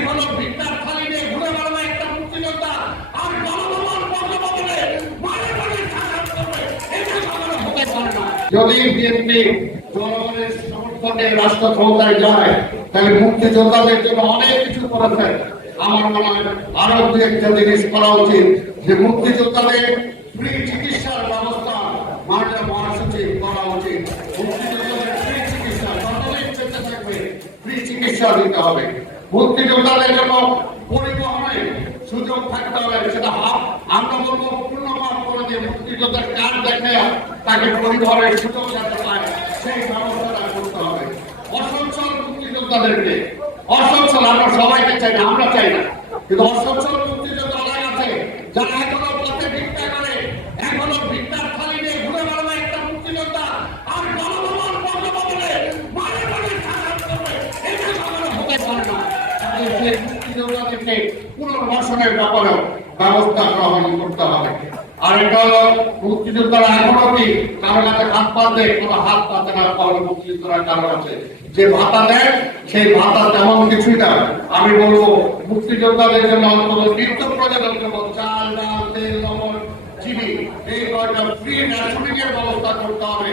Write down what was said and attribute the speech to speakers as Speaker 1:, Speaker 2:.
Speaker 1: এখনও ভিক্ষার থালি নিয়ে ঘুরে বেড়ানো একটা মুক্তিযোদ্ধা আর জনগণের বঙ্গবন্ধুরে মানে মানে সাহায্য করবে এটা কখনো হতে পারে না যদি বিএনপি জনগণের সমর্থনে রাষ্ট্র ক্ষমতায় যায়, তাহলে মুক্তিযোদ্ধাদের জন্য অনেক কিছু করেছে আমার মনে হয় আরও দু একটা জিনিস করা উচিত, যে মুক্তিযোদ্ধাদের ফ্রি চিকিৎসার ব্যবস্থা মাননীয় মহাসচিব করা উচিত। মুক্তিযোদ্ধাদের ফ্রি চিকিৎসা, যতদিন বেঁচে থাকবে ফ্রি চিকিৎসা দিতে হবে। মুক্তিযোদ্ধাদের জন্য সুযোগ থাকতে হবে, সেটা আমরা বলব পূর্ণমাপ করে দিয়ে মুক্তিযোদ্ধার কাজ দেখে তাকে পরিবহনের সুযোগ সেই ব্যবস্থাটা করতে হবে। অসচ্ছল মুক্তিযোদ্ধাদেরকে অসচ্ছল, আমরা সবাইকে চাই না, আমরা চাই না। কিন্তু অসচ্ছল যে ভাতা দেয়, সেই ভাতা তেমন কিছুই না। আমি বলব, মুক্তিযোদ্ধাদের জন্য অন্তত নিত্য প্রয়োজনের জন্য চাল, ডাল, তেল, লবণ, চিনি, এই কয়টা ফ্রি ন্যাশনিং ব্যবস্থা করতে হবে।